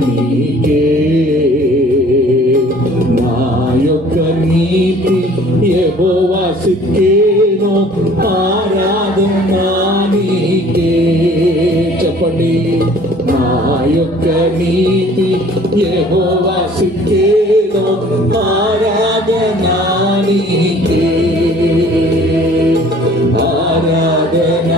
నీకే నా యొక్క నీతి యెహోవా సిక్కేను ఆరాధన నీకే. చెప్పండి, నా యొక్క నీతి యెహోవా సిక్కేను ఆరాధన నీకే. ఆరాధన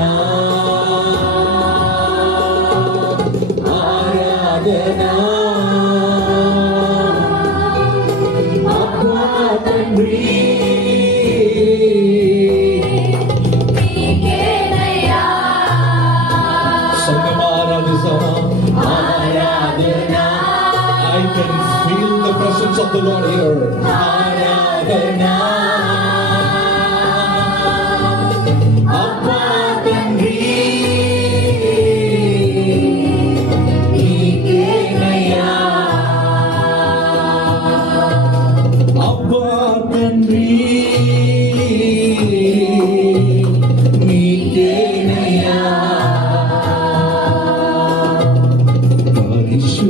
అబ్బా తండ్రి సంగమ ఆరాధిస్తామా? ఆరాధన. I can feel the presence of the Lord here. ఆరాధన అబ్బా తండ్రి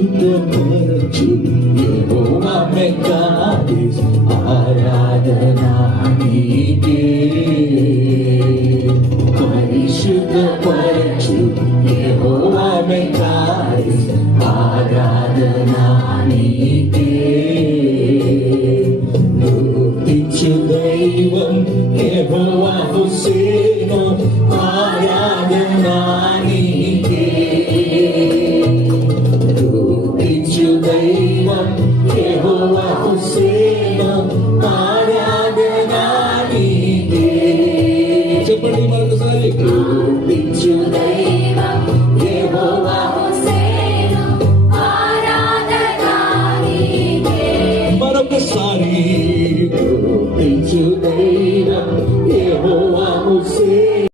పరిశుద్ధపరచు యెహోవా మెగాడిస్ ఆరాధన నీకే. పరిశుద్ధపరచు యెహోవా మెగాడిస్ ఆరాధన నీకే.